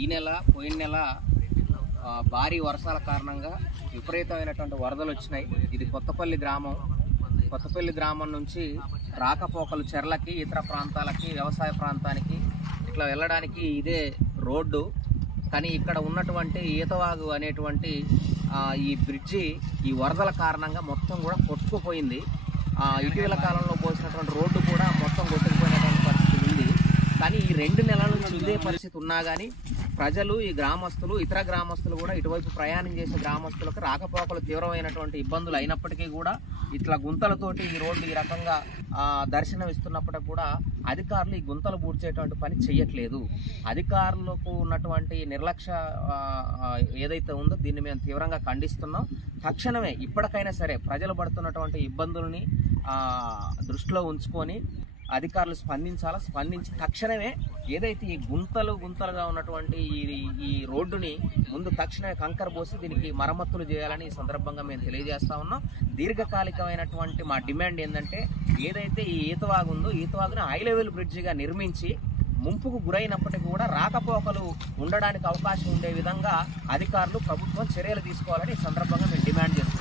ఈ నెల పోయిన నెల భారీ వర్షాల కారణంగా విపరీతమైనటువంటి వరదలు వచ్చినాయి. ఇది కొత్తపల్లి గ్రామం నుంచి రాకపోకలు చెర్లకి, ఇతర ప్రాంతాలకి, వ్యవసాయ ప్రాంతానికి ఇట్లా వెళ్ళడానికి ఇదే రోడ్డు. కానీ ఇక్కడ ఉన్నటువంటి ఈతవాగు అనేటువంటి ఈ బ్రిడ్జి ఈ వరదల కారణంగా మొత్తం కూడా కొట్టుకుపోయింది. ఇటీవల కాలంలో పోసినటువంటి రోడ్డు కూడా మొత్తం కొట్టుకుపోయినటువంటి పరిస్థితి ఉంది. కానీ ఈ 2 నెలల నుంచి ఇదే పరిస్థితి ఉన్నా కానీ ప్రజలు, ఈ గ్రామస్తులు, ఇతర గ్రామస్తులు కూడా ఇటువైపు ప్రయాణం చేసే గ్రామస్తులకు రాకపోకలు తీవ్రమైనటువంటి ఇబ్బందులు అయినప్పటికీ కూడా ఇట్లా గుంతలతోటి ఈ రోడ్డు ఈ రకంగా దర్శనం ఇస్తున్నప్పటికీ కూడా అధికారులు ఈ గుంతలు పూడ్చేటువంటి పని చేయట్లేదు. అధికారులకు ఉన్నటువంటి నిర్లక్ష్య ఏదైతే ఉందో దీన్ని మేము తీవ్రంగా ఖండిస్తున్నాం. తక్షణమే ఇప్పటికైనా సరే ప్రజలు పడుతున్నటువంటి ఇబ్బందుల్ని దృష్టిలో ఉంచుకొని అధికారులు స్పందించి తక్షణమే ఏదైతే ఈ గుంతలుగా ఉన్నటువంటి ఈ రోడ్డుని ముందు తక్షణమే కంకర పోసి దీనికి మరమ్మతులు చేయాలని ఈ సందర్భంగా మేము తెలియజేస్తా ఉన్నాం. దీర్ఘకాలికమైనటువంటి మా డిమాండ్ ఏంటంటే ఏదైతే ఈ ఈతవాగు ఉందో ఈతవాగుని హై లెవెల్ బ్రిడ్జిగా నిర్మించి ముంపుకు గురైనప్పటికీ కూడా రాకపోకలు ఉండడానికి అవకాశం ఉండే విధంగా అధికారులు, ప్రభుత్వం చర్యలు తీసుకోవాలని ఈ సందర్భంగా మేము డిమాండ్ చేస్తున్నాం.